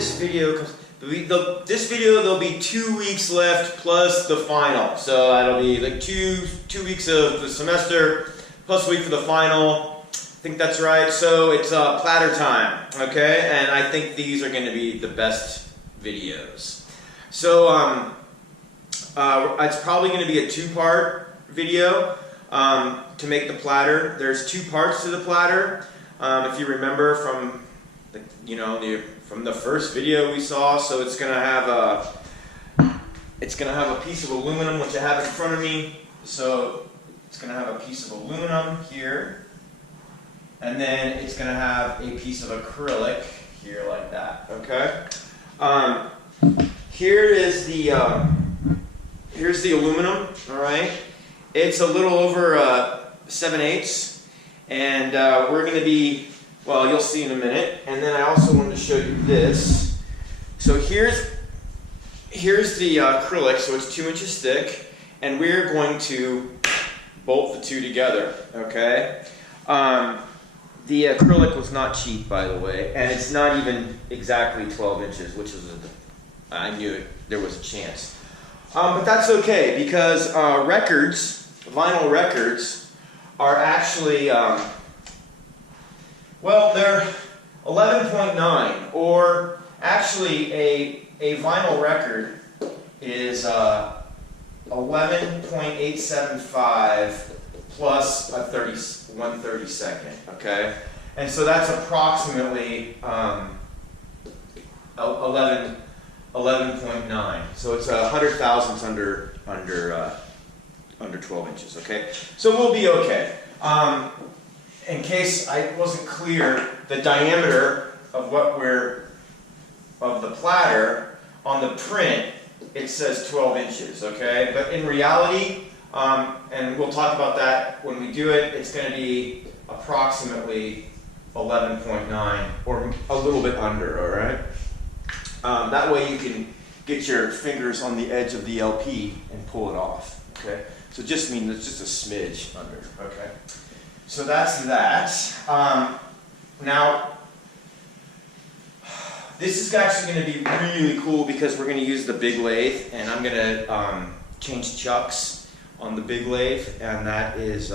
this video, this video there'll be 2 weeks left plus the final. So that'll be like two weeks of the semester plus a week for the final. I think that's right. So it's platter time, okay? And I think these are going to be the best videos. So it's probably going to be a 2-part video to make the platter. There's 2 parts to the platter. If you remember from from the first video we saw, so it's going to have a piece of aluminum, which I have in front of me. So it's going to have a piece of aluminum here, and then it's going to have a piece of acrylic here like that. Okay. Here's the aluminum. All right. It's a little over 7/8, and we're going to be, well, you'll see in a minute. And then I also wanted to show you this. So here's the acrylic, so it's 2 inches thick, and we're going to bolt the two together, okay? The acrylic was not cheap, by the way, and it's not even exactly 12 inches, which is, I knew there was a chance. But that's okay, because vinyl records, are actually, well, they're 11.9, or actually a vinyl record is 11.875 plus a 1/32, okay? And so that's approximately 11.9. So it's 100 thousandths under 12 inches, okay? So we'll be okay. In case I wasn't clear, the diameter of the platter on the print, it says 12 inches, okay? But in reality, and we'll talk about that when we do it, it's going to be approximately 11.9 or a little bit under, all right? That way you can get your fingers on the edge of the LP and pull it off, okay? So just mean it's just a smidge under, okay? So that's that. Now, this is actually going to be really cool because we're going to use the big lathe, and I'm going to change chucks on the big lathe, and that is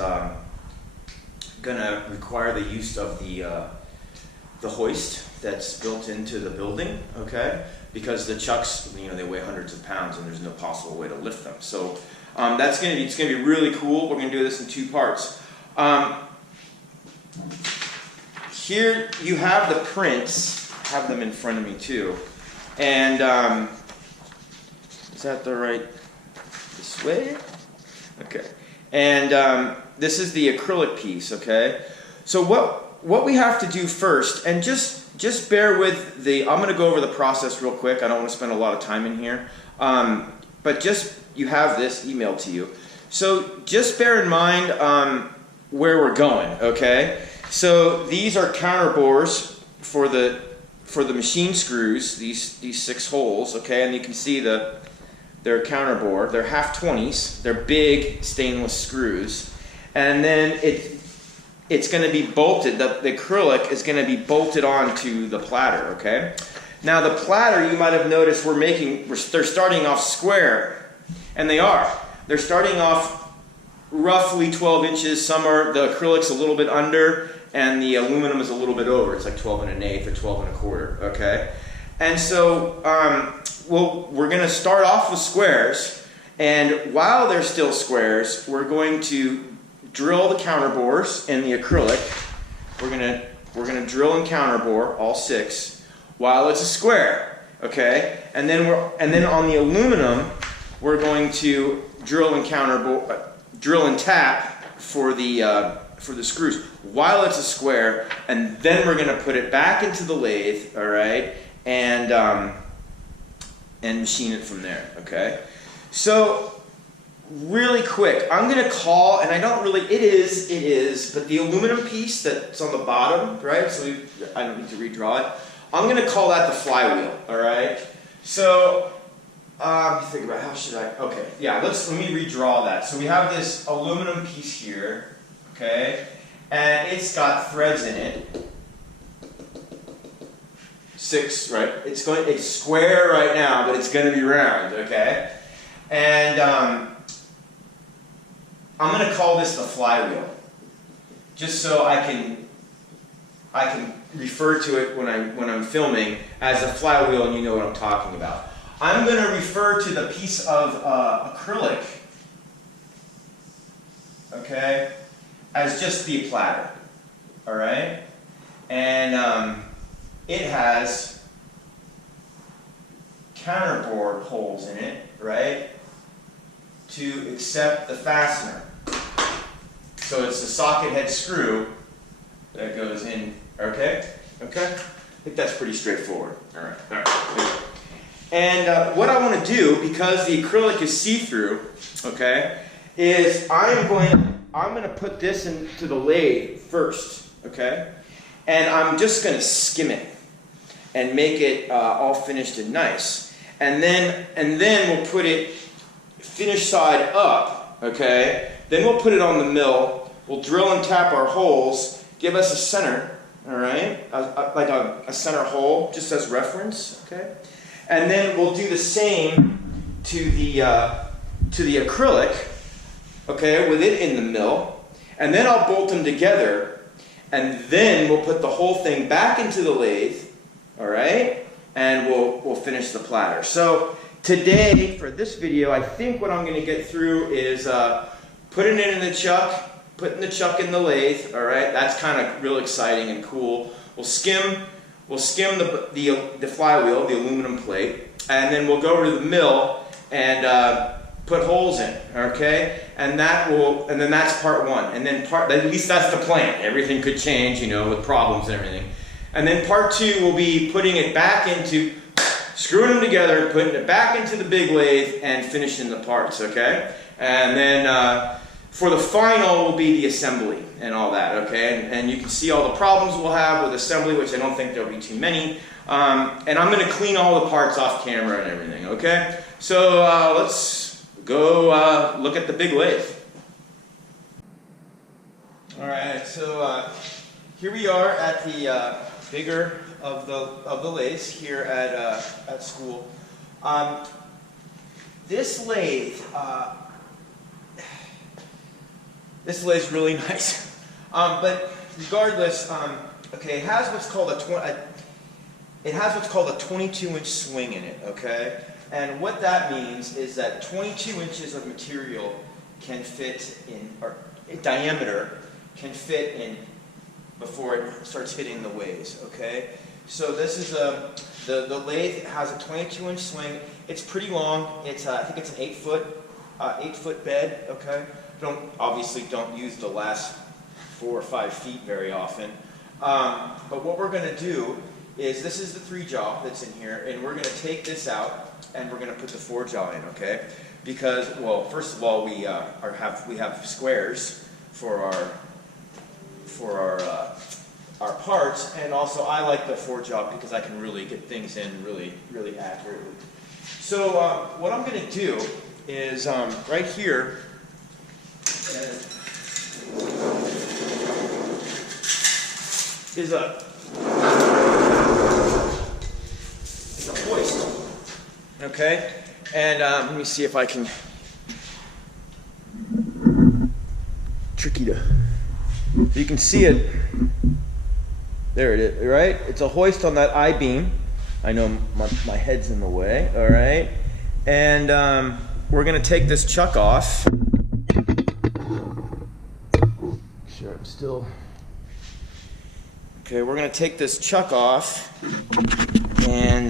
going to require the use of the hoist that's built into the building, okay? Because the chucks, they weigh hundreds of pounds, and there's no possible way to lift them. So it's going to be really cool. We're going to do this in 2 parts. Here you have the prints. I have them in front of me too. And is that the right, this way? Okay. And this is the acrylic piece, okay? So what we have to do first, and just bear with I'm going to go over the process real quick. I don't want to spend a lot of time in here. But you have this emailed to you. So just bear in mind where we're going, okay? So these are counterbores for the machine screws, these 6 holes, okay? And you can see they're counterbore. They're 1/2-20s. They're big stainless screws. And then it's going to be bolted. The acrylic is going to be bolted onto the platter, okay? Now the platter, you might have noticed they're starting off square, and they are. They're starting off roughly 12 inches. The acrylic's a little bit under, and the aluminum is a little bit over. It's like 12 1/8 or 12 1/4, okay? And so we're going to start off with squares, and while they're still squares, we're going to drill the counterbores in the acrylic. We're going to drill and counterbore all 6 while it's a square, okay? And then on the aluminum, we're going to drill and tap for the screws while it's a square, and then we're going to put it back into the lathe, all right, and machine it from there, okay? So really quick, I'm going to call, and I don't really, it is, but the aluminum piece that's on the bottom, right, so I don't need to redraw it, I'm going to call that the flywheel, all right? So think about how should I, okay, yeah, let me redraw that. So we have this aluminum piece here, okay, and it's got threads in it. 6, right? It's square right now, but it's going to be round, okay? And I'm going to call this the flywheel, just so I can refer to it when I'm filming as a flywheel, and you know what I'm talking about. I'm going to refer to the piece of acrylic, okay, as just the platter, all right? And it has counterbore holes in it, right, to accept the fastener. So it's the socket head screw that goes in, okay? Okay? I think that's pretty straightforward. All right, all right. And what I want to do, because the acrylic is see-through, okay, is I'm going to put this into the lathe first, okay? And I'm just going to skim it and make it all finished and nice. And then we'll put it finished side up, okay? Then we'll put it on the mill. We'll drill and tap our holes, give us a center, all right? Like a center hole, just as reference, okay? And then we'll do the same to the acrylic, okay, with it in the mill. And then I'll bolt them together, and then we'll put the whole thing back into the lathe, all right? And we'll finish the platter. So today, for this video, I think what I'm going to get through is putting it in the chuck, putting the chuck in the lathe, all right? That's kind of real exciting and cool. We'll skim the flywheel, the aluminum plate, and then we'll go over to the mill and put holes in, okay? And then that's part one. And then at least that's the plan. Everything could change, you know, with problems and everything. And then part two will be putting it back into, screwing them together, putting it back into the big lathe, and finishing the parts, okay? And then for the final will be the assembly and all that, okay? And you can see all the problems we'll have with assembly, which I don't think there'll be too many. And I'm going to clean all the parts off camera and everything, okay? So let's go look at the big lathe. All right, so here we are at the bigger of the lathes here at school. This lathe is really nice, but regardless, okay, it has what's called a 22-inch swing in it, okay? And what that means is that 22 inches of material can fit in, or diameter can fit in before it starts hitting the ways, okay? So this is the lathe has a 22-inch swing. It's pretty long. It's I think it's an 8-foot bed, okay? Obviously don't use the last 4 or 5 feet very often. But what we're going to do is, this is the 3-jaw that's in here, and we're going to take this out and we're going to put the 4-jaw in, okay? Because, well, first of all, we have squares for our parts, and also I like the 4-jaw because I can really get things in really accurately. So what I'm going to do is right here. Is a hoist, okay? And let me see if I can. Tricky to. So you can see it. There it is, right? It's a hoist on that I-beam. I know my head's in the way, all right? And we're going to take this chuck off. Sure, I'm still... Okay, we're going to take this chuck off and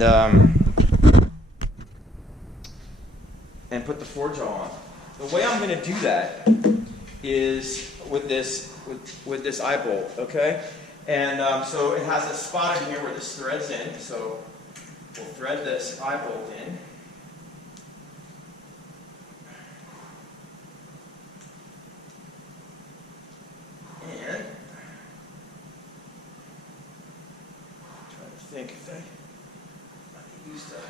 put the 4-jaw on. The way I'm going to do that is with this eye bolt, okay? And so it has a spot in here where this threads in. So we'll thread this eye bolt in. And trying to think if I use that.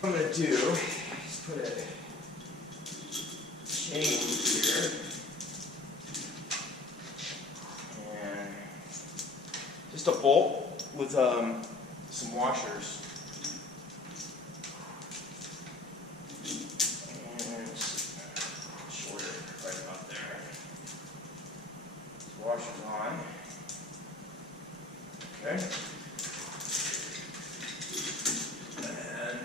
What I'm going to do is put a chain here. And just a bolt with some washers. And shorter, right about there. Washers on. Okay. And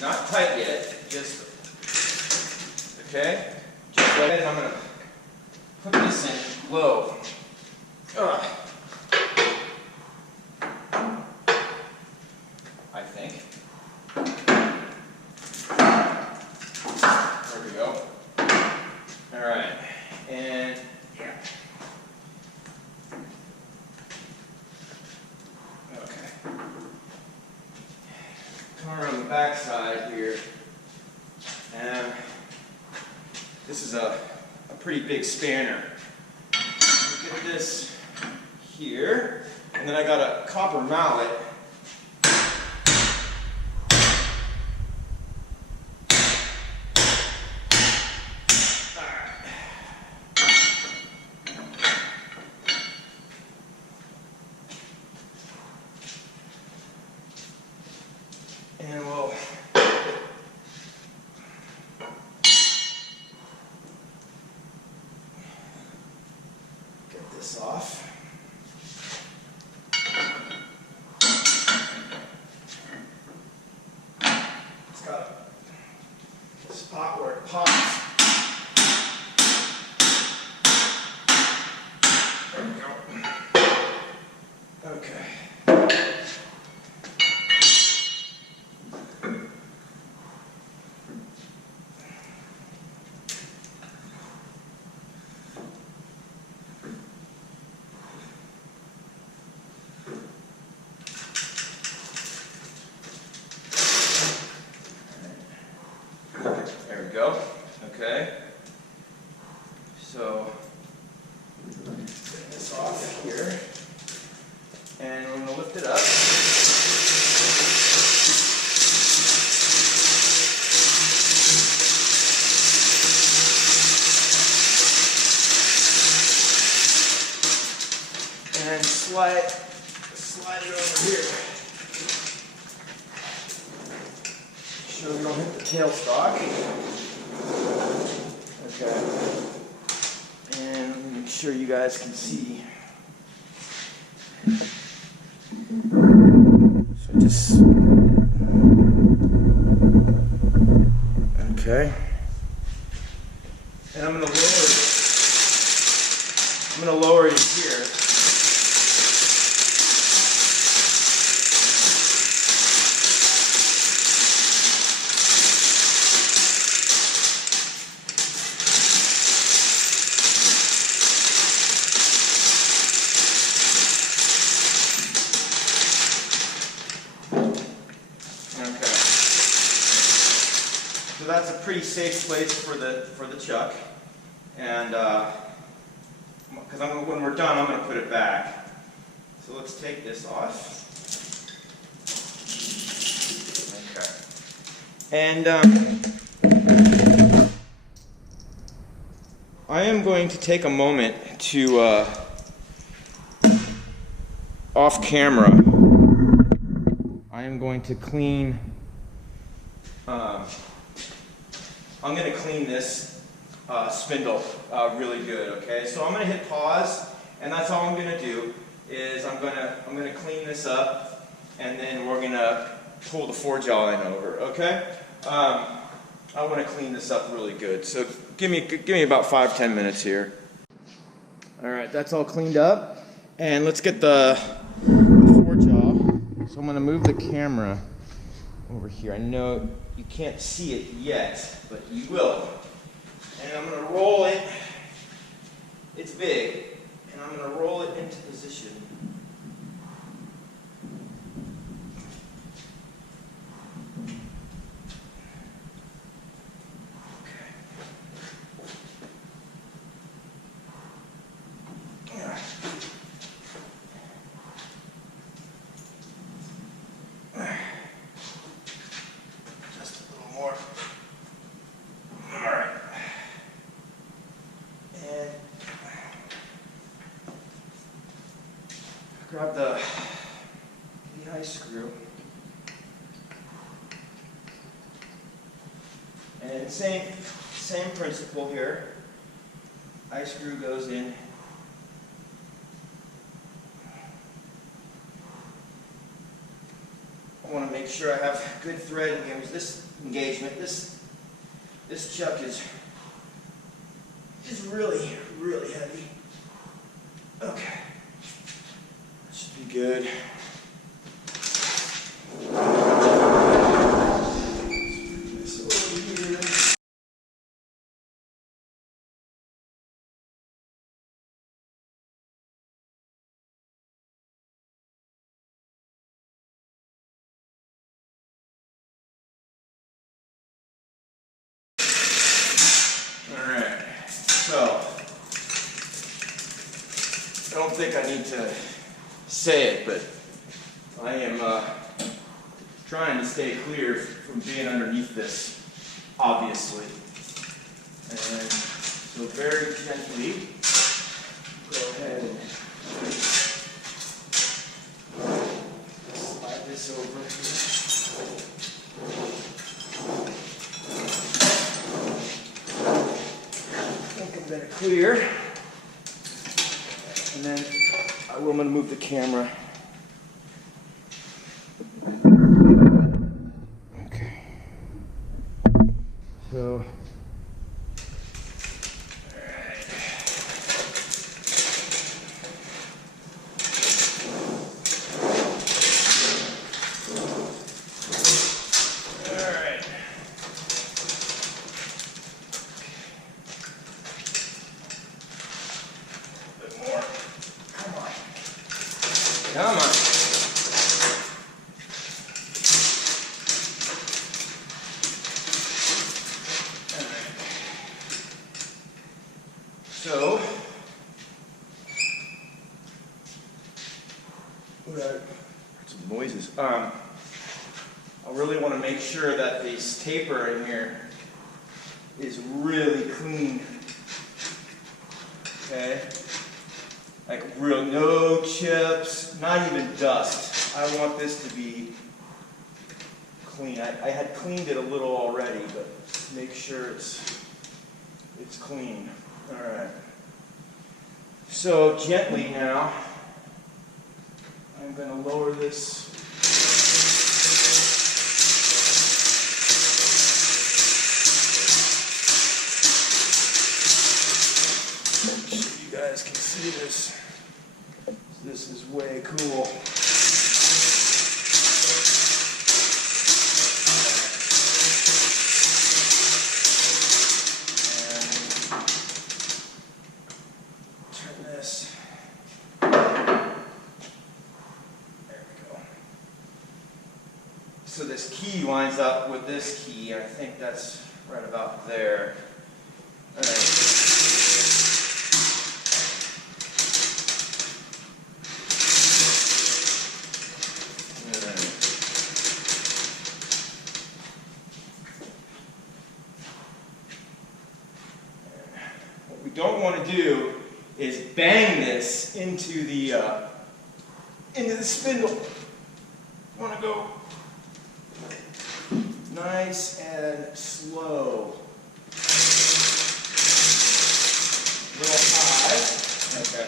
not tight yet, just okay. Just like that. I'm gonna put this in low. I think. There we go. All right, and yeah. Okay. Come around the back side here, and this is a pretty big spanner. Get this here, and then I got a copper mallet. And we'll get this off. It's got a spot where it pops. There we go. Okay. There we go. Okay. So, get this off here. And we're going to lift it up. And slide it over here. Sure we don't hit the tailstock. Okay. And make sure you guys can see. So just okay. And I'm gonna lower it in here. So that's a pretty safe place for the chuck, and because when we're done, I'm going to put it back. So let's take this off. Okay. And I am going to take a moment to off camera. I am going to clean. I'm going to clean this spindle really good. Okay, so I'm going to hit pause, and that's all I'm going to do. Is I'm going to clean this up, and then we're going to pull the forge line over. Okay, I want to clean this up really good. So give me about 5-10 minutes here. All right, that's all cleaned up, and let's get the forge jaw. So I'm going to move the camera over here. I know you can't see it yet, but you will. And I'm going to roll it. It's big, and I'm going to roll it into position. Just a little more. grab the eye screw. And same principle here. Eye screw goes in. I want to make sure I have good thread engagement. This chuck is really, really heavy. Okay. That should be good. This over here. Alright, so I don't think I need to say it, but I am trying to stay clear from being underneath this, obviously. And so very gently, go ahead and slide this over here. I think I'm going to clear. And then I'm going to move the camera. Okay. So, come on. So, some noises. I really want to make sure that this taper in here is really clean. Okay? Like real, no chips, not even dust. I want this to be clean. I had cleaned it a little already, but make sure it's clean. All right. So gently now, I'm going to lower this. So you guys can see this. This is way cool. So this key lines up with this key. I think that's right about there. All right. What we don't want to do is bang this into the spindle. I want to go nice and slow. A little high. Okay.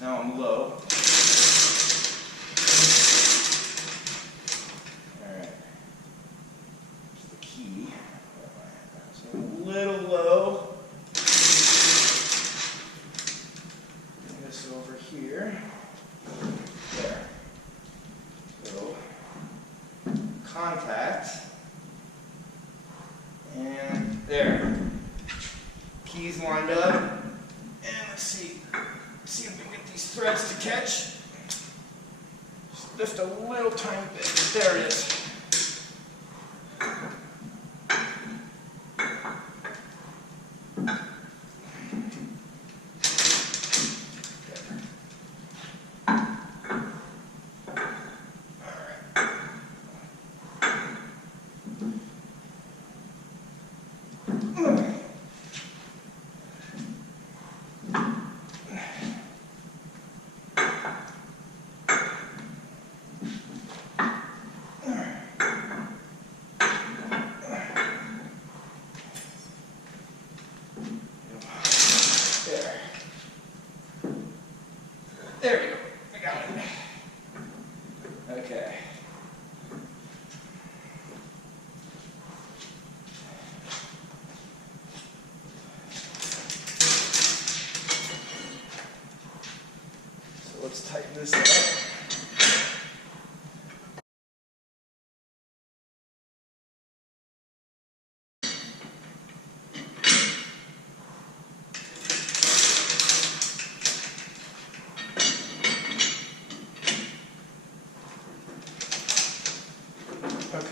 Now I'm low. Alright. Here's the key. So a little low. Bring this over here. There. So, contact. And there. Keys lined up. And let's see if we can get these threads to catch. Just lift a little tiny bit. There it is.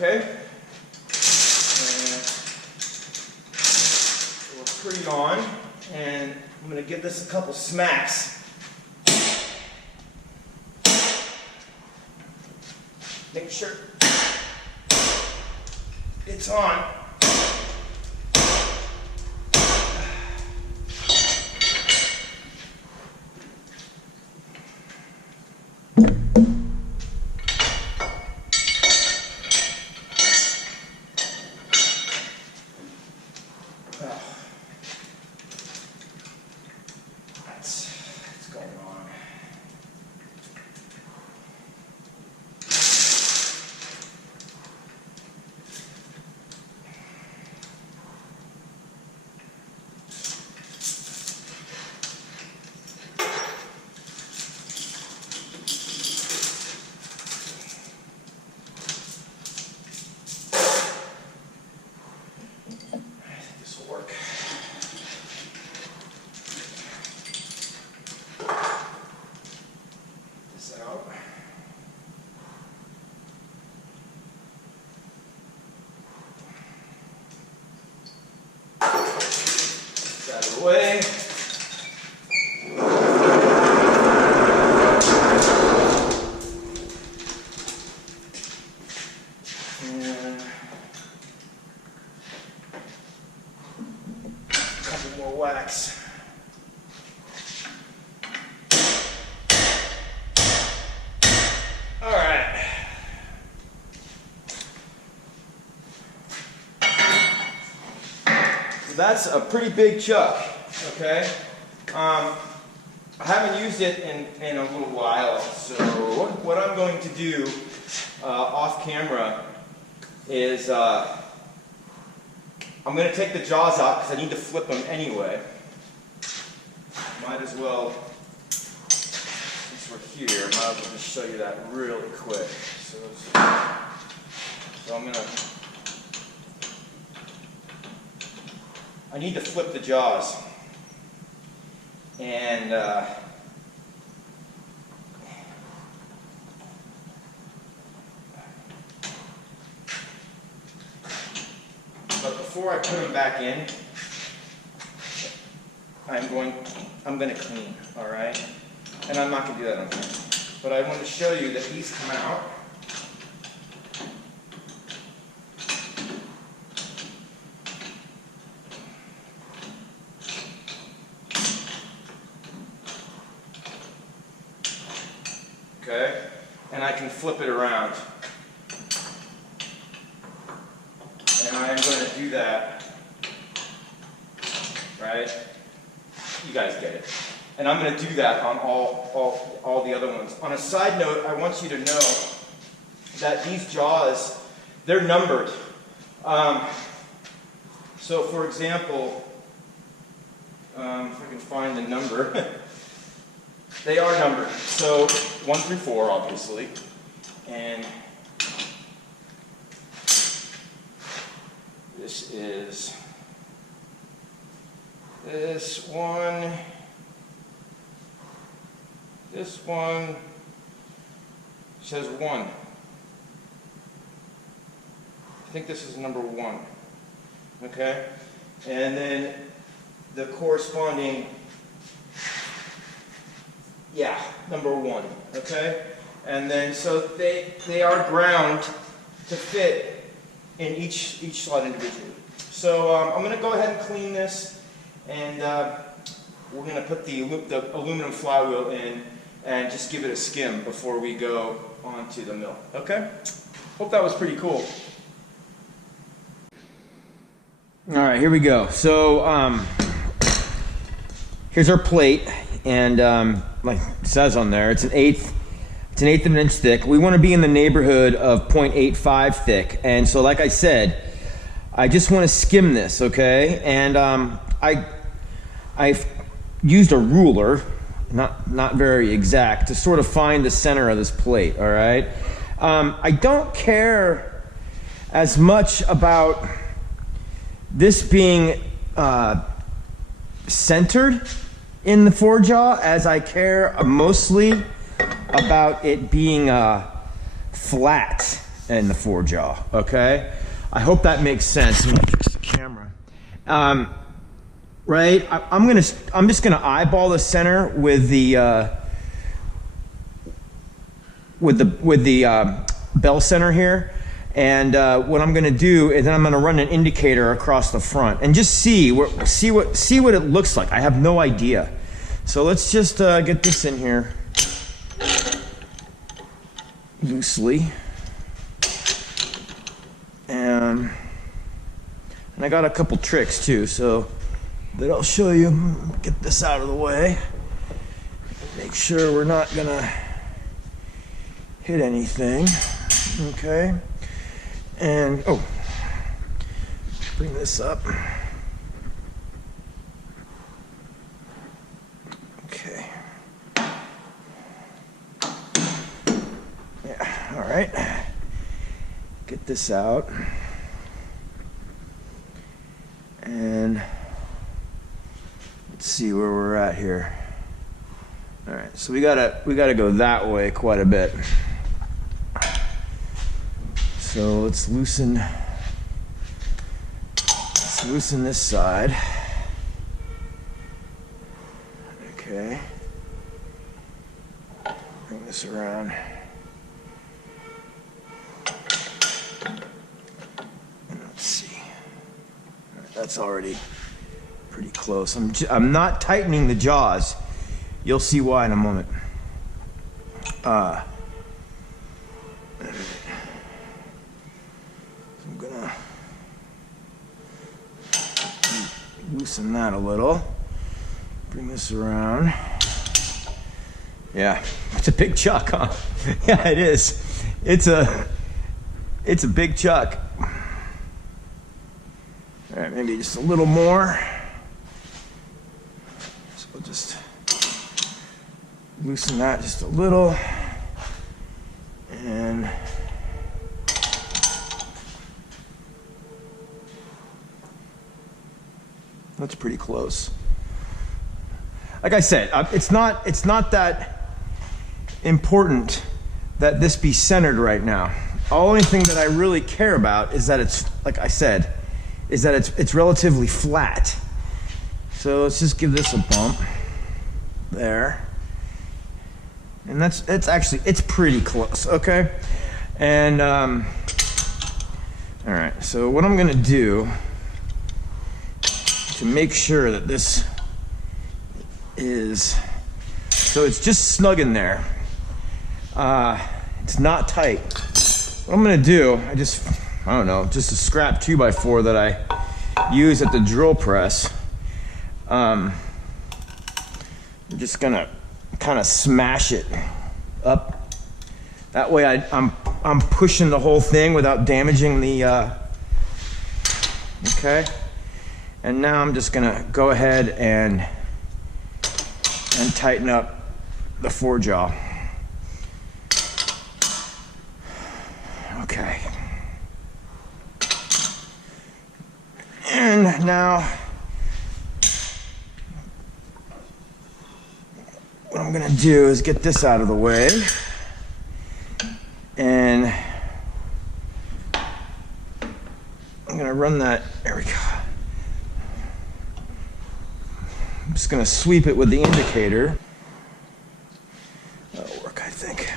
okay? And we'll put it on, and I'm going to give this a couple smacks. Make sure it's on. That's going on. Out of the way. And a couple more whacks. All right. So that's a pretty big chuck, okay? I haven't used it in a little while, so what I'm going to do off camera is I'm going to take the jaws out because I need to flip them anyway. Might as well, since we're here, might as well just show you that really quick. So I'm going to, I need to flip the jaws. And but before I put them back in, I'm going to clean, all right? And I'm not going to do that on camera. But I want to show you that these come out. Okay, and I can flip it around. And I am going to do that, right? You guys get it. And I'm going to do that on all the other ones. On a side note, I want you to know that these jaws, they're numbered. So for example, if I can find the number, they are numbered. So 1 through 4, obviously, and this one says 1. I think this is number 1. Okay, and then the corresponding, yeah, number 1. Okay, and then so they are ground to fit in each slot individually. So I'm going to go ahead and clean this, and we're going to put the aluminum flywheel in and just give it a skim before we go onto the mill. Okay? Hope that was pretty cool. All right, here we go. So here's our plate, and like it says on there, it's an eighth of an inch thick. We want to be in the neighborhood of 0.85 thick, and so like I said, I just want to skim this, okay? And I've used a ruler, not very exact, to sort of find the center of this plate. All right. I don't care as much about this being centered in the forejaw as I care mostly about it being flat and the forejaw, okay? I hope that makes sense. Let me fix the camera. Right, I'm just gonna eyeball the center with the bell center here, and what I'm gonna do is then I'm gonna run an indicator across the front and just see what it looks like. I have no idea. So let's just get this in here loosely, and I got a couple tricks too, so that I'll show you. Get this out of the way. Make sure we're not gonna hit anything. Okay. And oh, bring this up. Okay. Yeah, all right. Get this out. And let's see where we're at here. All right, so we gotta go that way quite a bit. So let's loosen this side. Okay. Bring this around. Let's see. All right, that's already pretty close. I'm not tightening the jaws. You'll see why in a moment. I'm gonna loosen that a little. Bring this around. Yeah, it's a big chuck, huh? Yeah, it is. It's a big chuck. All right, maybe just a little more. So we'll just loosen that just a little, and that's pretty close. Like I said, it's not that important that this be centered right now. The only thing that I really care about is that it's, like I said, is that it's relatively flat. So let's just give this a bump there. And it's pretty close, okay? And, all right, so what I'm gonna do to make sure that this is, so it's just snug in there. It's not tight. What I'm gonna do, I don't know, just a scrap 2x4 that I use at the drill press. I'm just gonna kind of smash it up. That way I'm pushing the whole thing without damaging the, okay? And now I'm just gonna go ahead and tighten up the forejaw. Okay. And now what I'm gonna do is get this out of the way, and I'm gonna run that, there we go. I'm just gonna sweep it with the indicator. That'll work, I think.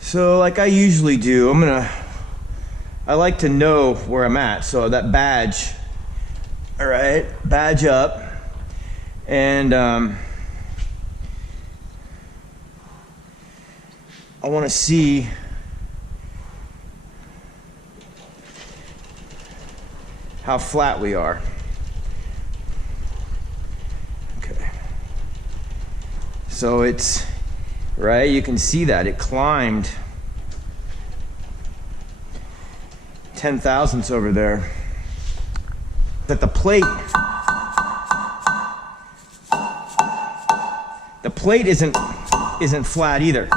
So like I usually do, I like to know where I'm at. So that badge, all right, badge up, and I want to see how flat we are. Okay. So it's, right, you can see that it climbed 10 thousandths over there. That the plate isn't flat either.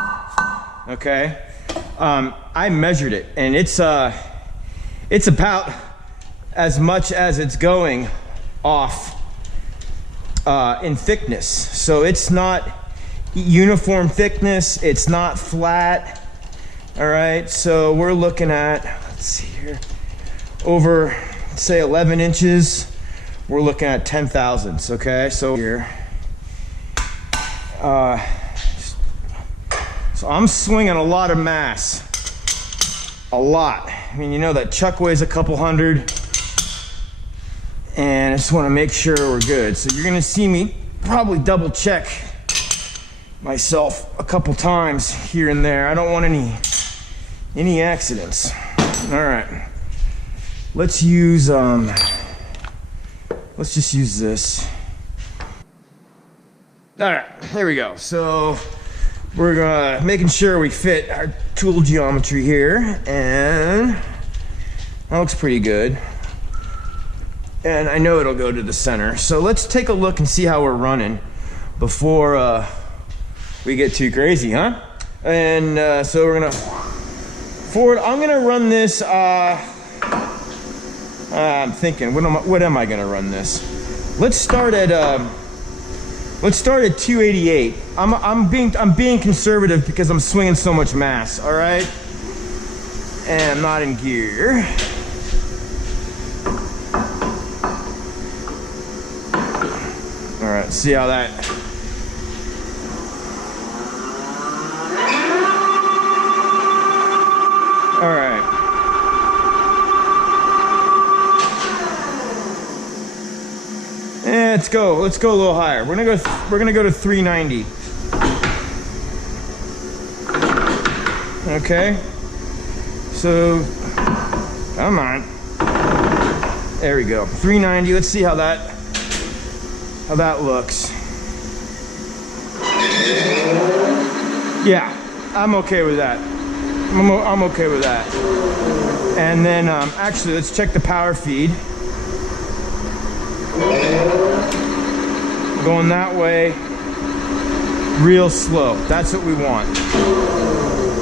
Okay, I measured it, and it's about as much as it's going off in thickness. So it's not uniform thickness. It's not flat. All right, so we're looking at, let's see here, over, say 11 inches, we're looking at 10 thousandths, okay? So here, so I'm swinging a lot of mass, a lot. I mean, you know that chuck weighs a couple hundred, and I just want to make sure we're good. So you're gonna see me probably double check myself a couple times here and there. I don't want any accidents. All right, let's use let's just use this. All right, there we go. So we're making sure we fit our tool geometry here, and that looks pretty good. And I know it'll go to the center. So let's take a look and see how we're running before we get too crazy, huh? And so we're gonna I'm gonna run this. I'm thinking, what am I gonna run this? Let's start at 288. I'm being conservative because I'm swinging so much mass. All right, and I'm not in gear. All right, see how that. All right. And let's go a little higher. We're gonna go to 390. Okay. So come on. There we go. 390. Let's see how that looks. Yeah, I'm okay with that. I'm okay with that. And then actually, let's check the power feed. Going that way, real slow. That's what we want.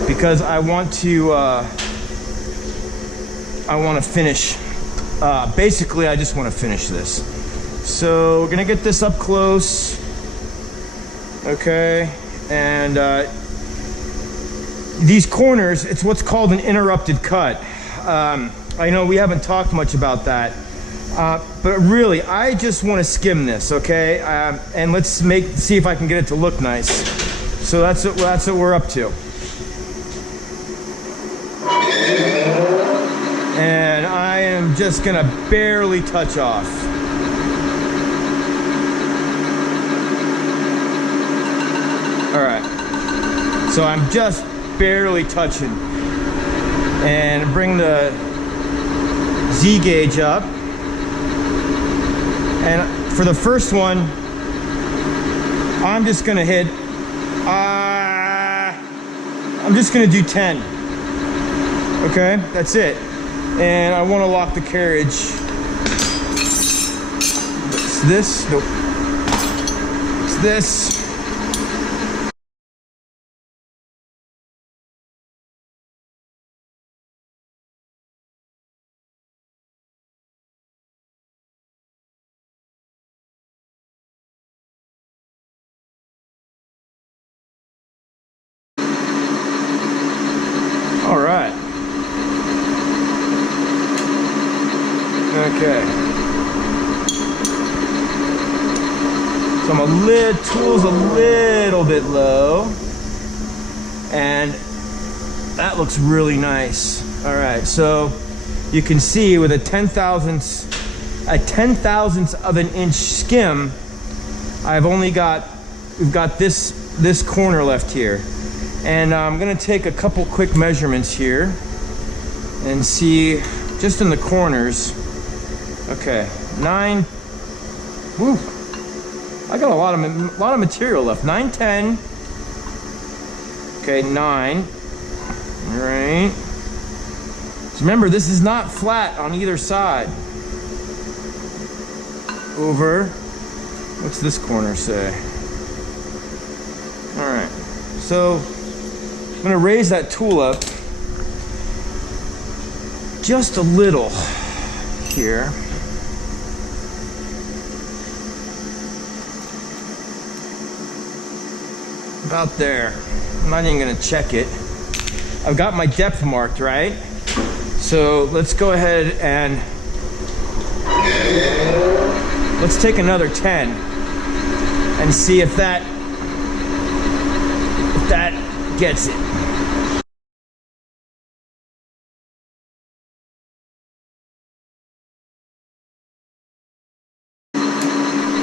Because I want to finish. Basically, I just want to finish this. So we're gonna get this up close. Okay, and these corners, it's what's called an interrupted cut. I know we haven't talked much about that, but really, I just want to skim this, okay? And let's see if I can get it to look nice. So that's what we're up to. And I am just gonna barely touch off. All right, so I'm just barely touching, and bring the Z gauge up. And for the first one, I'm just gonna hit, I'm just gonna do 10. Okay, that's it. And I wanna lock the carriage. It's this, nope. It's this. All right. Okay. So tool's a little bit low, and that looks really nice. All right, so you can see with a 10,000ths of an inch skim, we've got this corner left here. And I'm gonna take a couple quick measurements here and see just in the corners. Okay, 9. Woo! I got a lot of material left. 9, 10. Okay, 9. All right. So remember, this is not flat on either side. Over. What's this corner say? All right. So I'm gonna raise that tool up just a little here. About there. I'm not even gonna check it. I've got my depth marked, right? So let's go ahead and let's take another 10 and see if that gets it.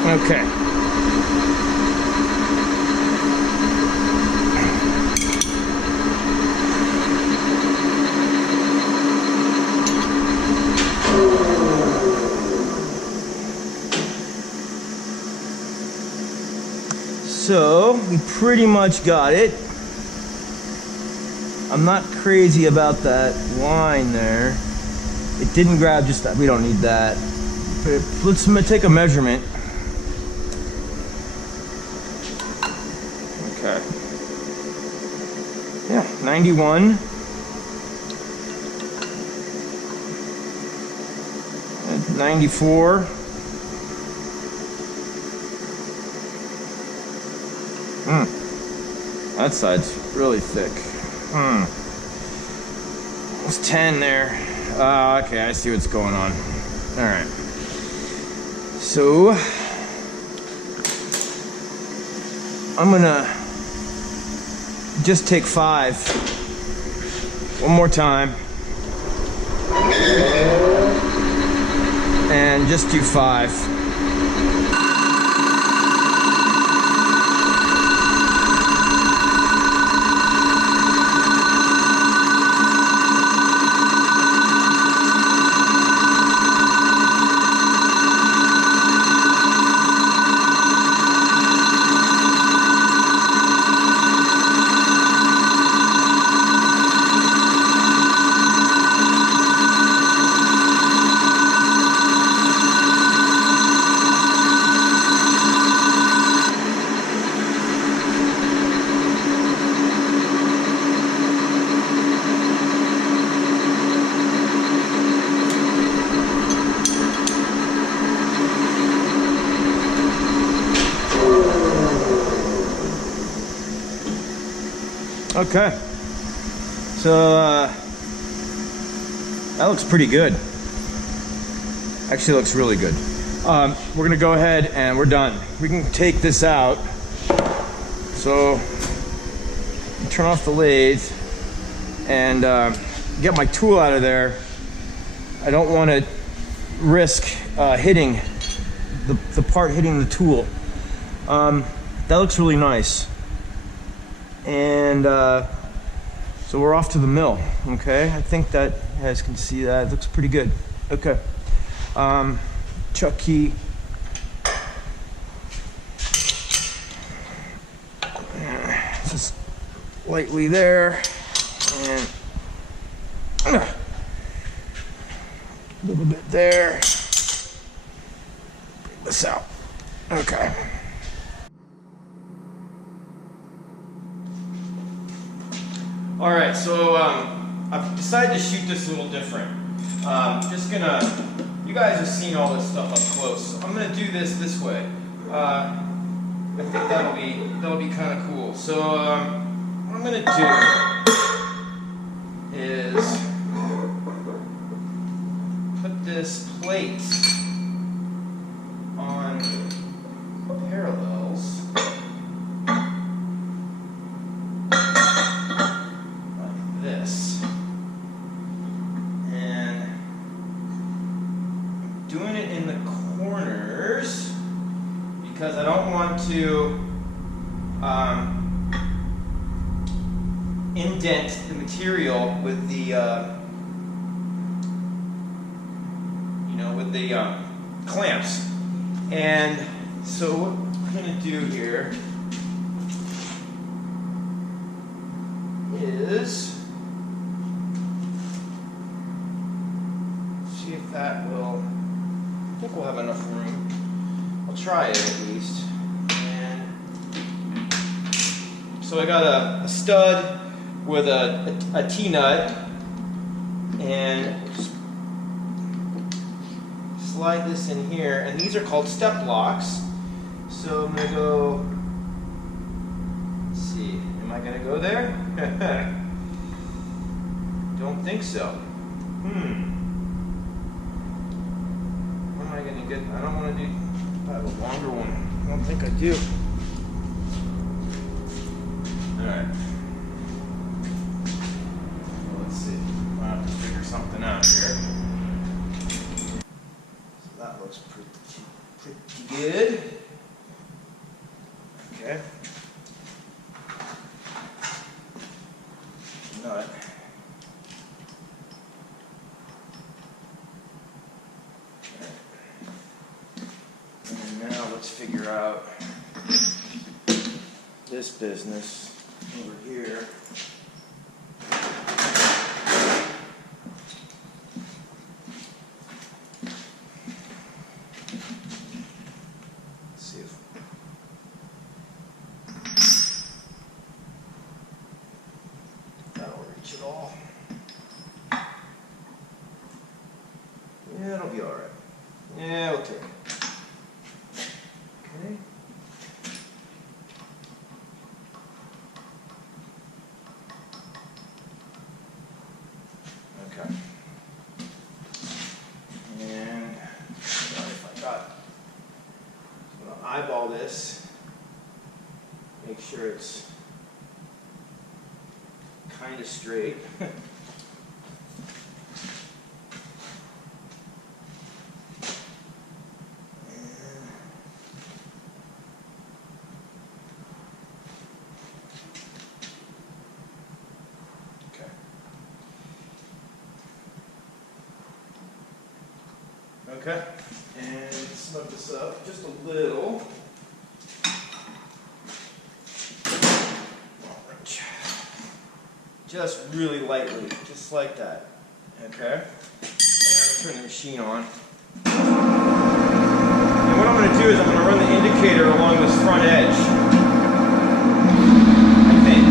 Okay. So we pretty much got it. I'm not crazy about that line there. It didn't grab just that. We don't need that. But let's take a measurement. Okay. Yeah, 91. And 94. That side's really thick. It's 10 there. Okay, I see what's going on. All right. So I'm gonna just take 5 one more time and just do 5. Okay, so that looks pretty good. Actually looks really good. We're gonna go ahead and we're done. We can take this out. So turn off the lathe and get my tool out of there. I don't want to risk hitting the part hitting the tool. That looks really nice. And so we're off to the mill. Okay, I think that you guys can see that. It looks pretty good. Okay, chuck key. Just lightly there, and a little bit there. Bring this out. Okay. All right, so I've decided to shoot this a little different. Just gonna, you guys have seen all this stuff up close. So I'm gonna do this way. I think that'll be kind of cool. So what I'm gonna do is put this plate on parallels. This and doing it in the corners because I don't want to indent the material with the clamps. And so what I'm going to do here is see if that will, I think we'll have enough room. I'll try it at least. And so I got a stud with a T-nut, and just slide this in here, and these are called step blocks. So I'm going to go, let's see, am I going to go there? don't think so. When am I gonna get? I don't want to do. I have a longer one. I don't think I do. All right. Well, let's see. I'll have to figure something out here. So that looks pretty good. Okay. Nut. And now let's figure out this business over here. Let's see if that'll reach it all. Yeah, it'll be all right. Yeah, we'll take it. Okay. Okay. And sorry if I got. I'm gonna eyeball this. Make sure it's kind of straight. Okay, and snug this up just a little. Just really lightly, just like that. Okay, and I'm gonna turn the machine on. And what I'm gonna do is I'm gonna run the indicator along this front edge. I think.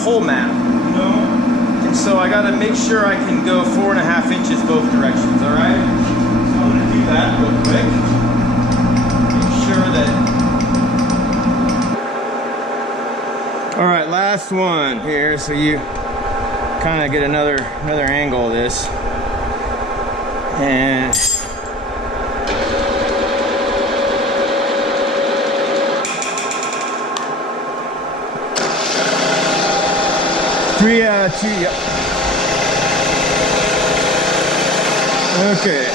Whole map, you know? And so I got to make sure I can go 4.5 inches both directions, all right? So I'm going to do that real quick. Make sure that... All right, last one here, so you kind of get another angle of this. And... 3, 2, yep. Okay.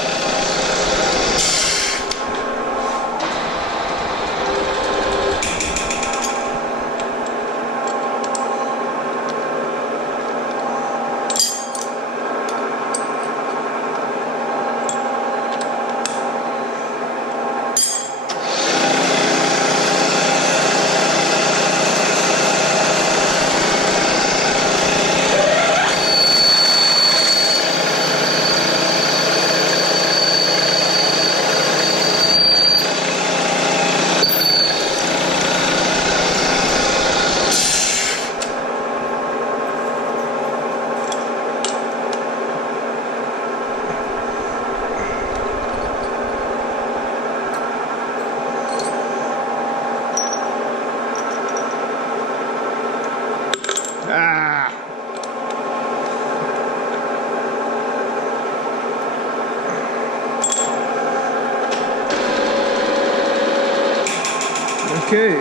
Okay.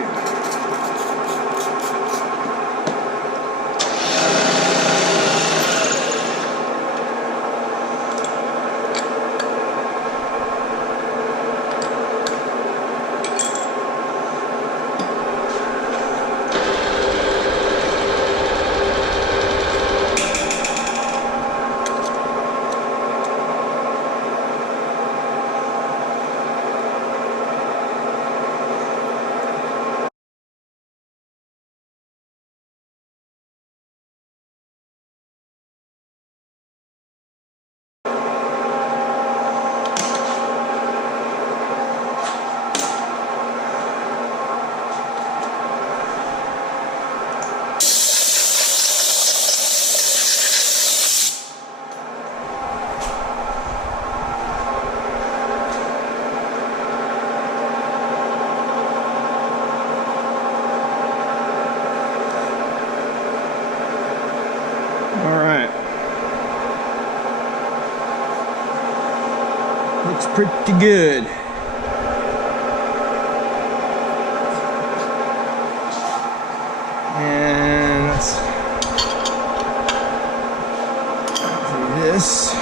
Looks pretty good. And let's do this.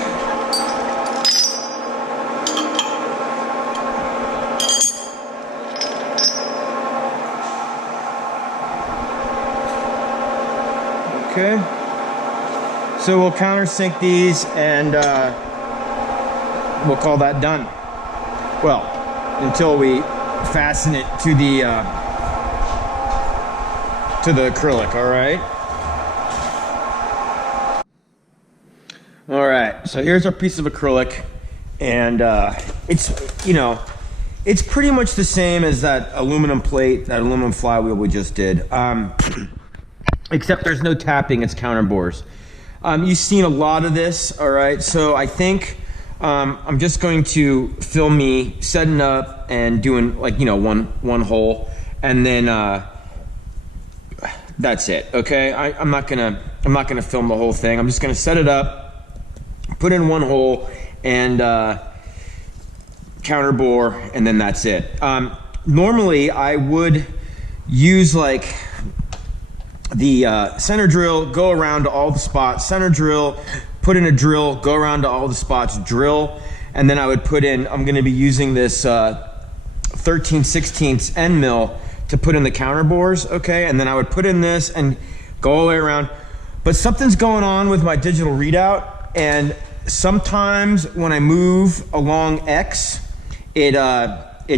Okay. So we'll countersink these and we'll call that done. Well, until we fasten it to the acrylic, all right? All right, so here's our piece of acrylic, and it's, you know, it's pretty much the same as that aluminum plate, that aluminum flywheel we just did, except there's no tapping, it's counterbores. You've seen a lot of this, all right? So I think I'm just going to film me setting up and doing, like, you know, one hole, and then that's it. Okay, I'm not gonna film the whole thing. I'm just gonna set it up, put in one hole, and counterbore, and then that's it. Normally I would use like the center drill, go around to all the spots, center drill, put in a drill, go around to all the spots, drill, and then I would put in, I'm gonna be using this 13/16 end mill to put in the counterbores, okay? And then I would put in this and go all the way around. But something's going on with my digital readout, and sometimes when I move along X, it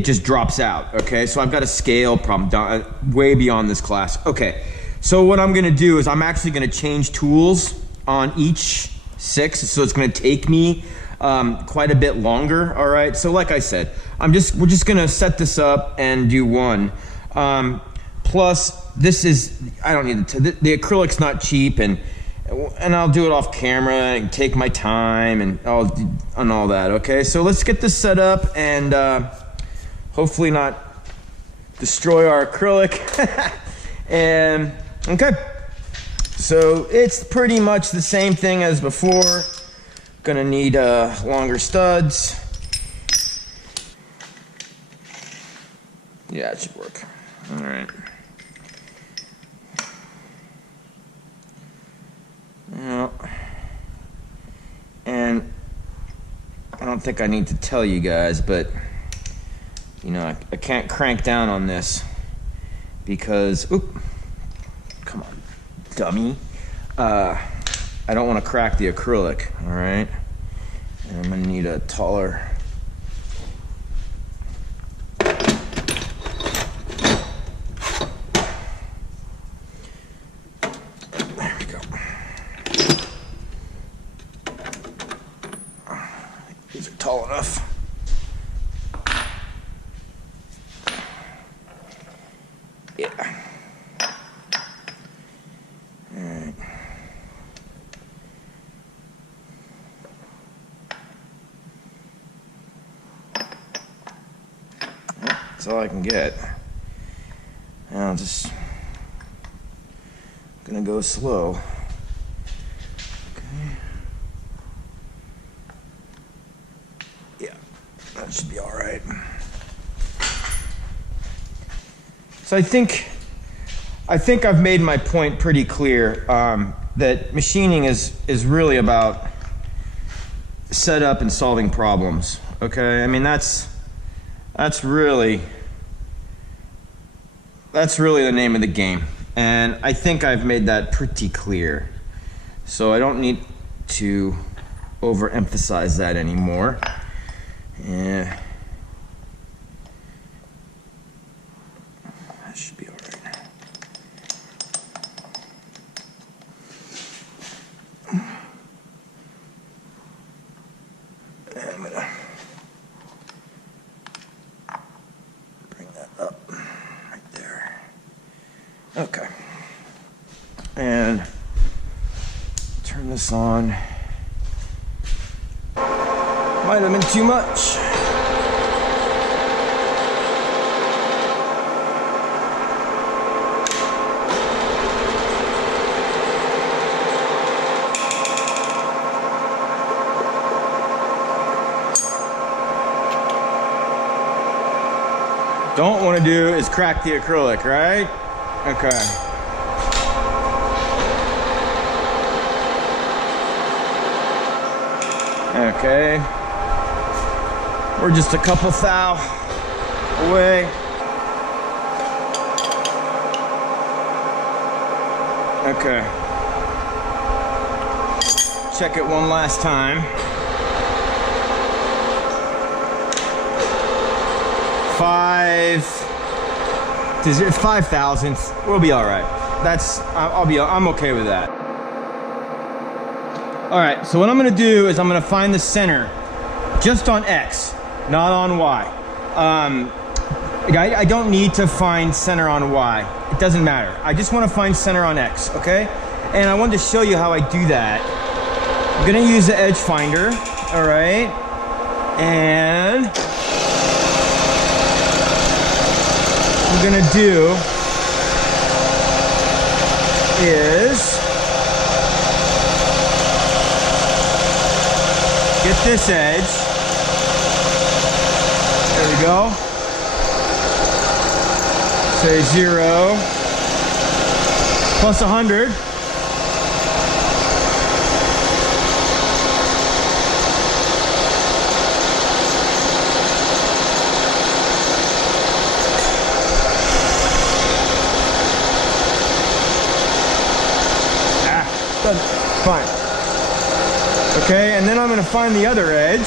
just drops out, okay? So I've got a scale problem way beyond this class. Okay, so what I'm gonna do is I'm actually gonna change tools on each 6, so it's gonna take me quite a bit longer, all right? So like I said, we're just gonna set this up and do one. Plus, this is, I don't need the acrylic's not cheap, and I'll do it off camera and take my time and all that, okay? So let's get this set up and hopefully not destroy our acrylic. And, okay. So it's pretty much the same thing as before. Gonna need longer studs. Yeah, it should work. All right. Well, and I don't think I need to tell you guys, but you know, I can't crank down on this because, oop, come on, dummy. I don't want to crack the acrylic, all right? And I'm gonna need a taller. There we go. These are tall enough. Yeah. All right. That's all I can get. Now I'm just gonna go slow. Okay. Yeah, that should be all right. So I think I've made my point pretty clear, that machining is really about setup and solving problems. Okay, I mean that's really the name of the game, and I think I've made that pretty clear. So I don't need to overemphasize that anymore. Yeah. That should be all right. And I'm gonna bring that up right there. Okay. And turn this on. Might have been too much. Don't want to do is crack the acrylic, right? Okay. Okay. We're just a couple thou away. Okay. Check it one last time. 5 thousandths. We'll be all right. I'm okay with that. All right. So what I'm going to do is I'm going to find the center just on X, not on Y. I don't need to find center on Y. It doesn't matter. I just want to find center on X. Okay. And I wanted to show you how I do that. I'm going to use the edge finder. All right. And I'm gonna do is get this edge. There we go. Say 0 plus 100. Fine. Okay, and then I'm going to find the other edge.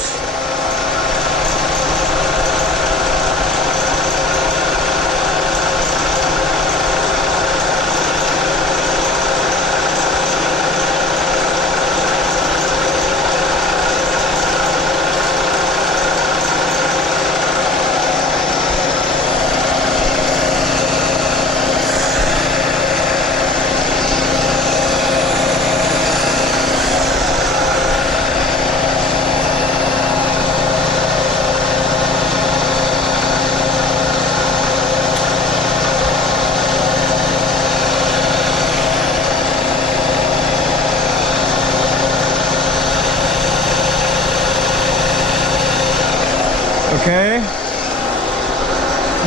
Okay,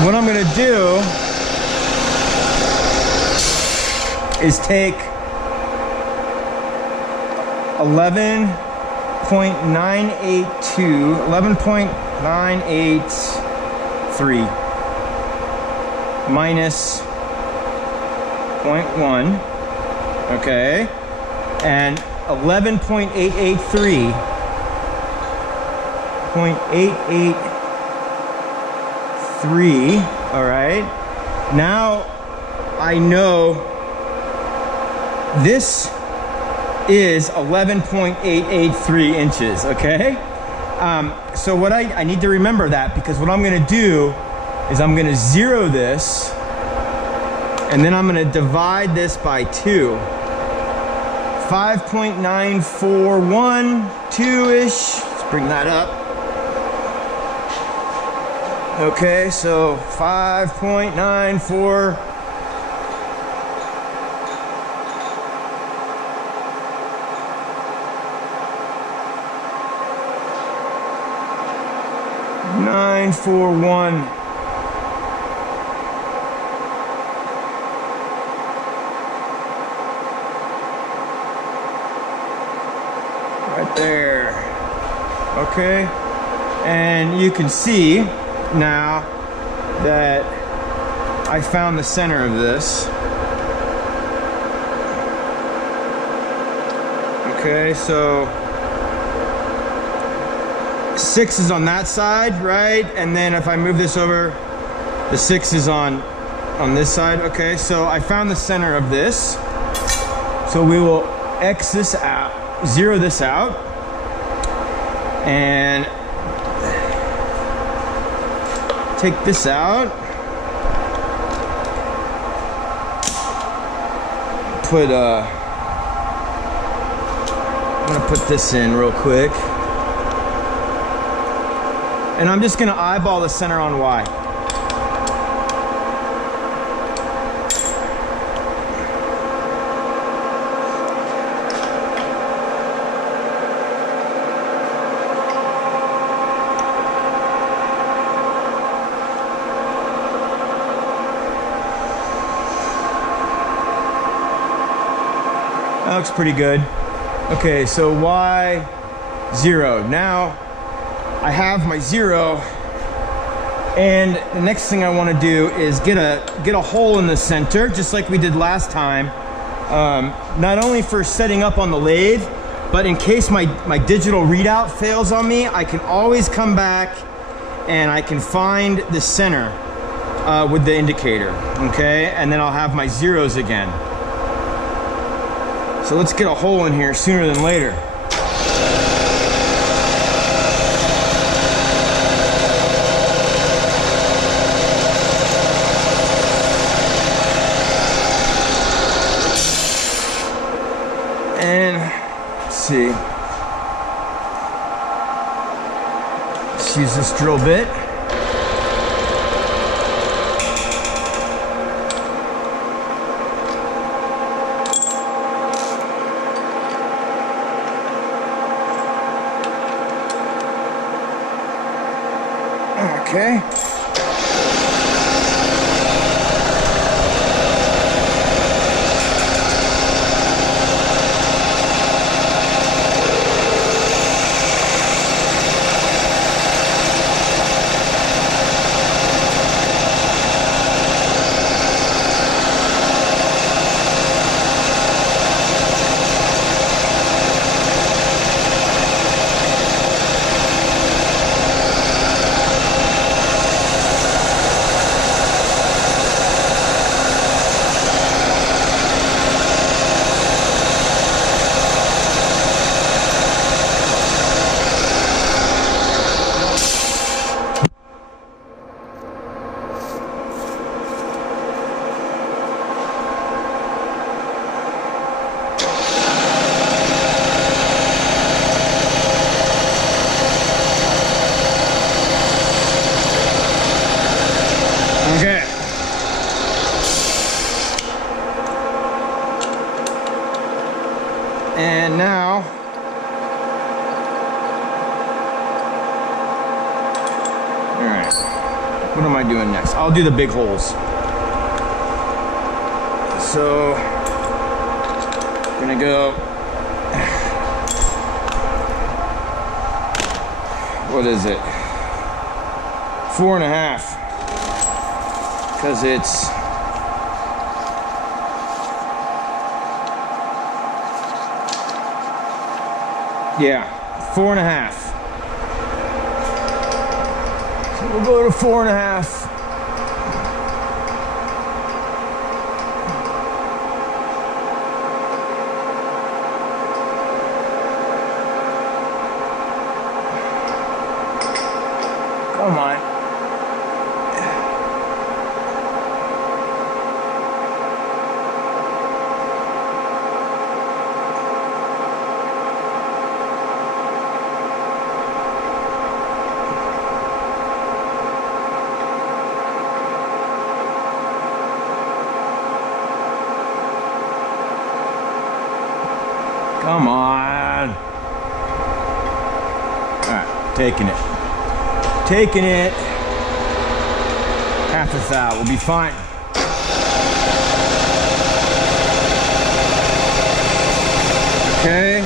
what I'm going to do is take 11.983 minus 0.1, okay, and 11.883 all right. Now I know this is 11.883 inches, okay? So what I need to remember that, because what I'm gonna do is I'm gonna zero this, and then I'm gonna divide this by 2. 5.941, 2-ish, let's bring that up. Okay, so 5.94. Okay, and you can see now that I found the center of this. Okay, so 6 is on that side, right? And then if I move this over, the 6 is on this side. Okay, so I found the center of this. So we will X this out, zero this out, and take this out. Put I'm gonna put this in real quick. And I'm just gonna eyeball the center on Y. That looks pretty good. Okay, so Y 0. Now I have my 0, and the next thing I want to do is get a hole in the center, just like we did last time. Not only for setting up on the lathe, but in case my digital readout fails on me, I can always come back and I can find the center with the indicator. Okay, and then I'll have my zeros again. So let's get a hole in here sooner than later. And let's see. Let's use this drill bit. Okay. Okay. And now, all right, what am I doing next? I'll do the big holes. So, I'm gonna go, what is it? 4.5. Because it's yeah, 4.5. So we'll go to 4.5. Come on. Come on. All right, taking it. Taking it. Half this out, we'll be fine. Okay.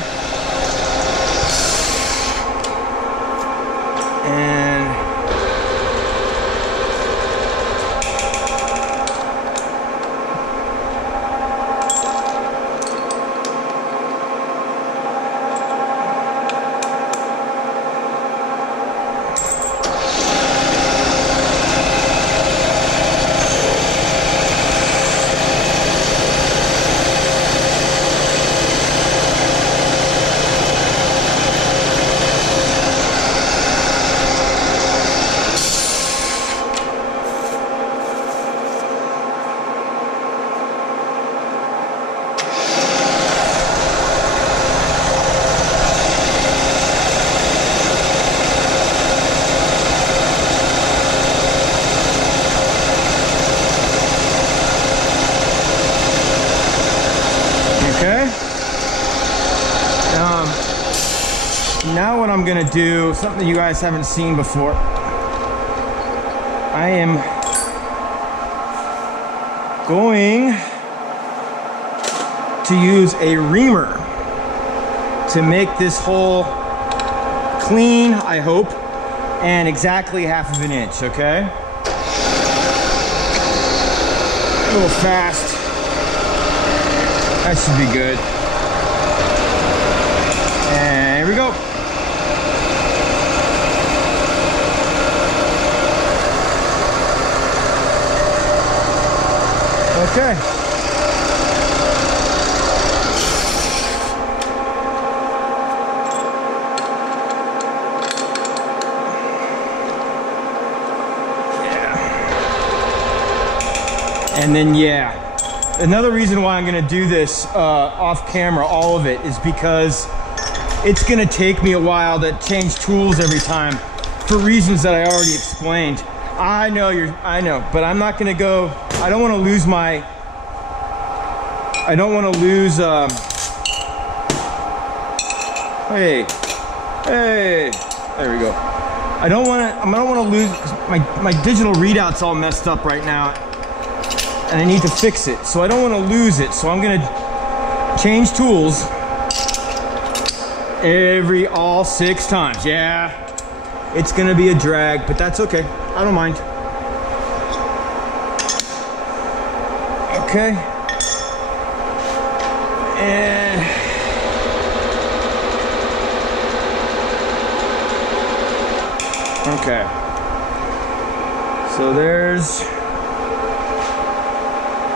now what I'm gonna do, something you guys haven't seen before. I am going to use a reamer to make this hole clean, I hope, and exactly 1/2 inch, okay? A little fast. That should be good. And here we go. Okay. And then, yeah, another reason why I'm gonna do this off camera, all of it, is because it's gonna take me a while to change tools every time for reasons that I already explained. I know, but I'm not gonna go, I don't wanna lose my, hey, there we go. I don't wanna lose, my digital readout's all messed up right now, and I need to fix it, so I don't want to lose it. So I'm gonna change tools all 6 times. Yeah, it's gonna be a drag, but that's okay. I don't mind. Okay. And okay. So there's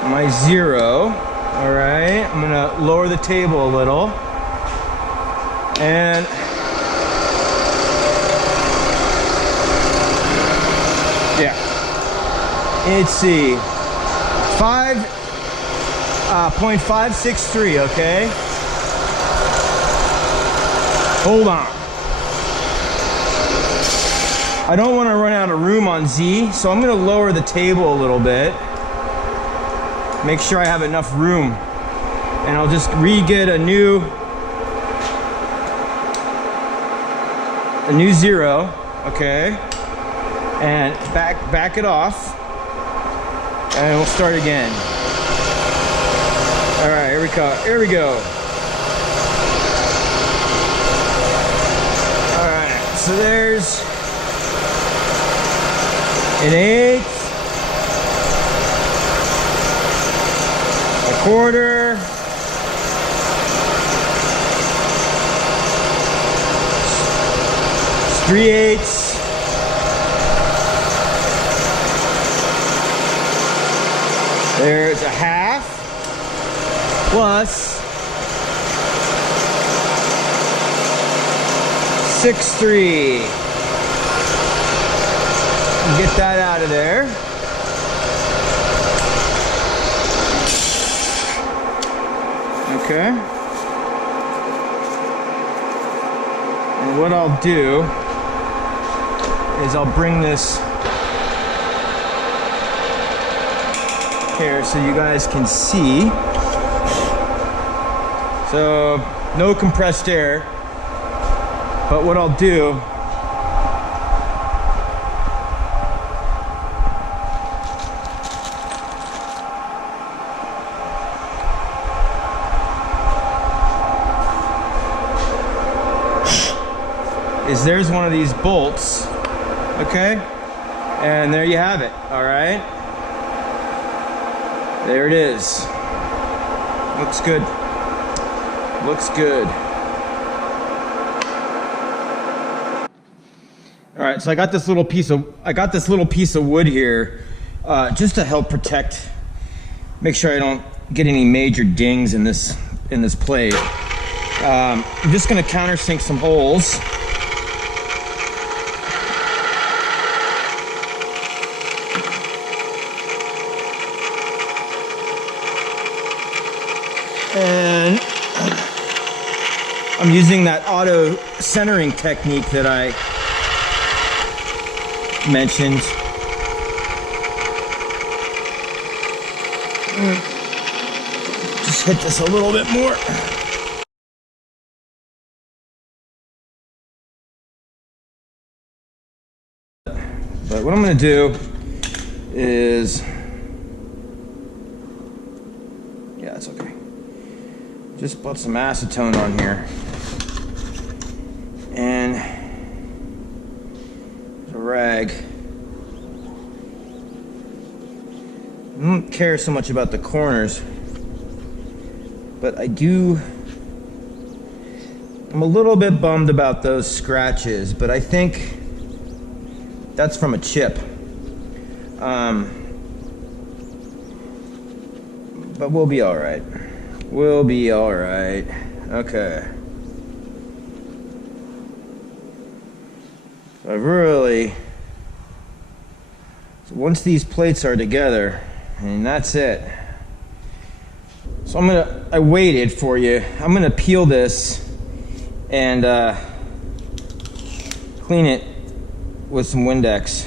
my 0. All right, I'm gonna lower the table a little, and yeah, let's see, 5.563. Okay, hold on. I don't want to run out of room on Z, so I'm gonna lower the table a little bit. Make sure I have enough room, and I'll just re-get a new 0, okay, and back it off, and we'll start again. All right, here we go. All right, so there's an 1/8. Quarter, 3/8, there's a 1/2 plus 6/3. Get that out of there. Okay. And what I'll do is I'll bring this here so you guys can see. So no compressed air, but what I'll do is there's one of these bolts, okay? And there you have it, all right? There it is. Looks good. Looks good. All right, so I got this little piece of wood here just to help protect, make sure I don't get any major dings in this plate. I'm just gonna countersink some holes. And I'm using that auto centering technique that I mentioned. Just hit this a little bit more. But what I'm going to do is, yeah, that's okay. Just put some acetone on here. And a rag. I don't care so much about the corners, but I'm a little bit bummed about those scratches, but I think that's from a chip. But we'll be all right. We'll be all right. Okay. So once these plates are together, and that's it. So I waited for you. I'm gonna peel this and clean it with some Windex.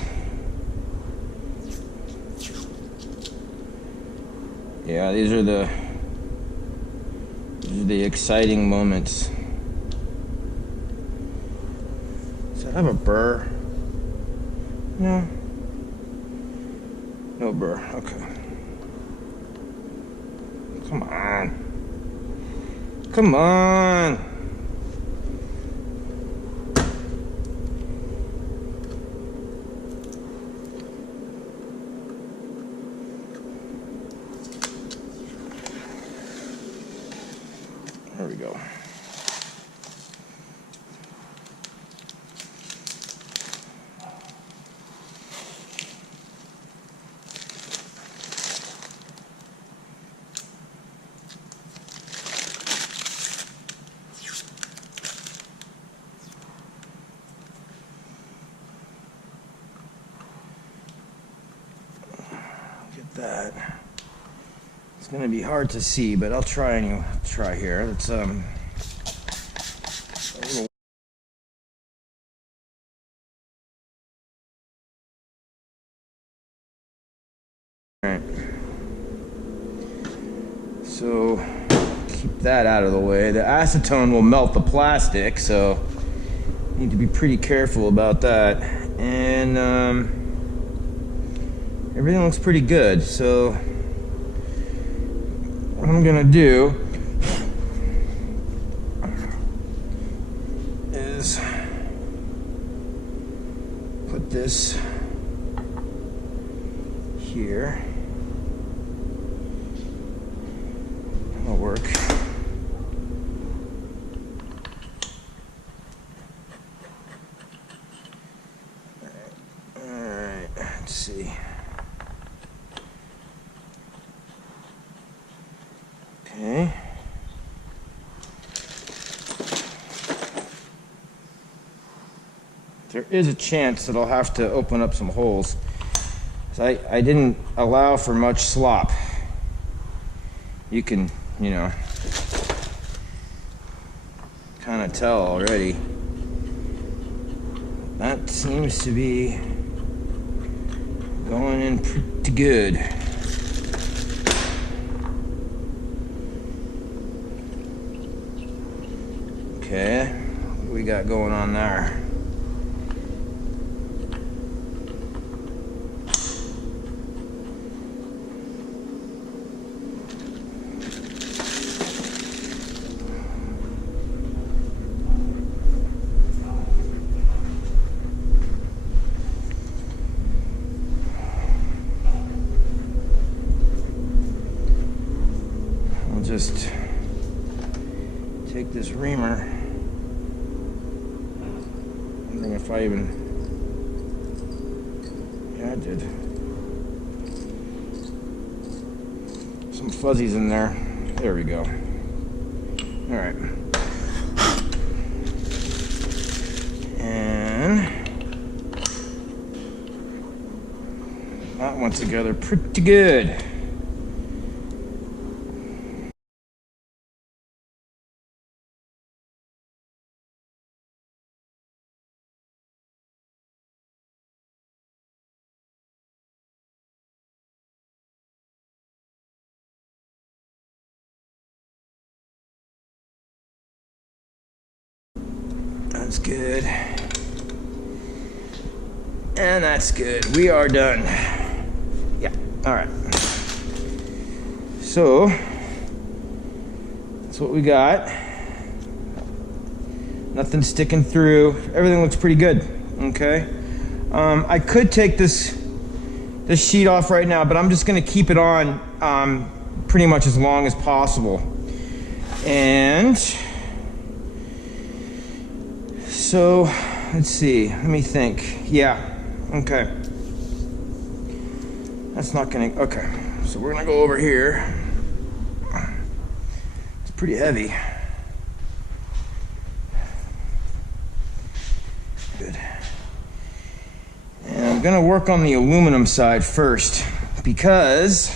Yeah, these are the exciting moments. Does it have a burr? No. No burr. Okay. Come on. Come on. There we go. That it's going to be hard to see, but I'll try here. Let's a little. All right. So keep that out of the way. The acetone will melt the plastic, so need to be pretty careful about that. And everything looks pretty good, so what I'm gonna do is put this here. That'll work. All right, let's see. Okay. There is a chance that I'll have to open up some holes. I didn't allow for much slop. You can, kind of tell already. That seems to be going in pretty good. Okay, what do we got going on there? I'll just take this reamer. If I even, yeah, I did. Some fuzzies in there. There we go. All right. And that went together pretty good. That's good. And that's good. We are done. Yeah, all right. So, that's what we got. Nothing sticking through. Everything looks pretty good, okay? I could take this sheet off right now, but I'm just gonna keep it on pretty much as long as possible. And so, let's see, let me think. Yeah, okay. That's not gonna, okay. So we're gonna go over here. It's pretty heavy. Good. And I'm gonna work on the aluminum side first, because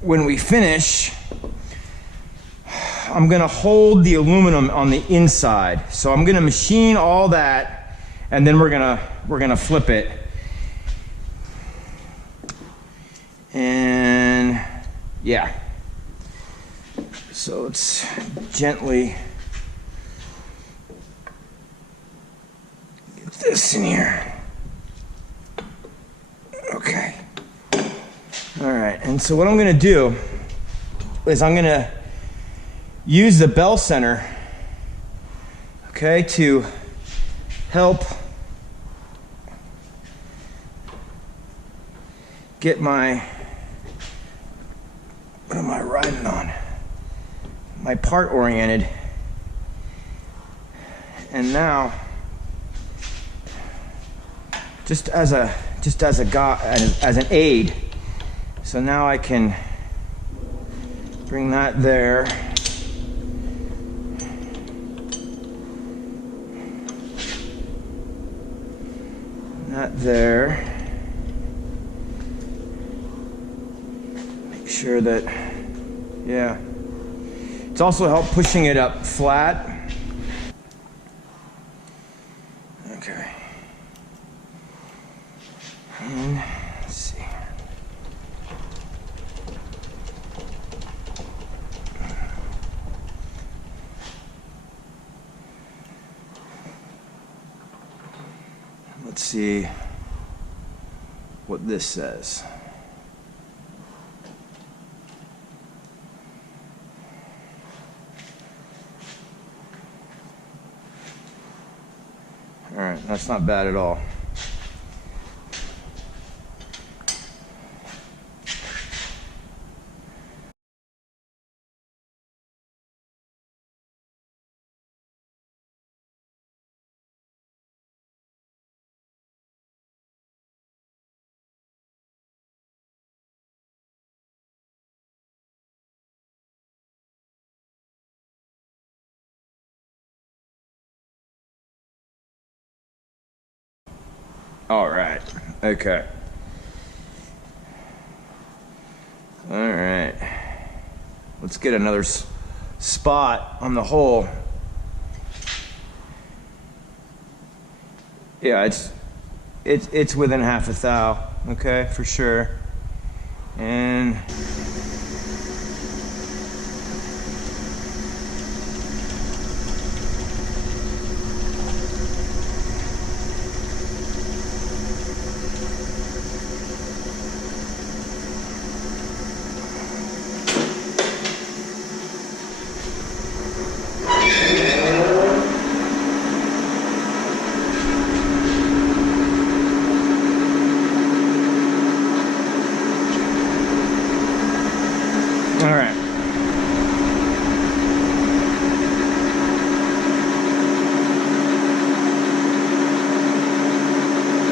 when we finish, I'm gonna hold the aluminum on the inside. So I'm gonna machine all that, and then we're gonna flip it. And yeah. So let's gently get this in here. Okay. All right, and so what I'm gonna do is I'm gonna use the bell center, okay, to help get my, what am I riding on? My part oriented. And now, just as an aid. So now I can bring that there. That there. Make sure that, yeah. It's also helped pushing it up flat. Okay. And let's see. Let's see what this says. All right, that's not bad at all. All right, okay. All right, let's get another spot on the hole. Yeah, it's within half a thou, okay, for sure. And all right.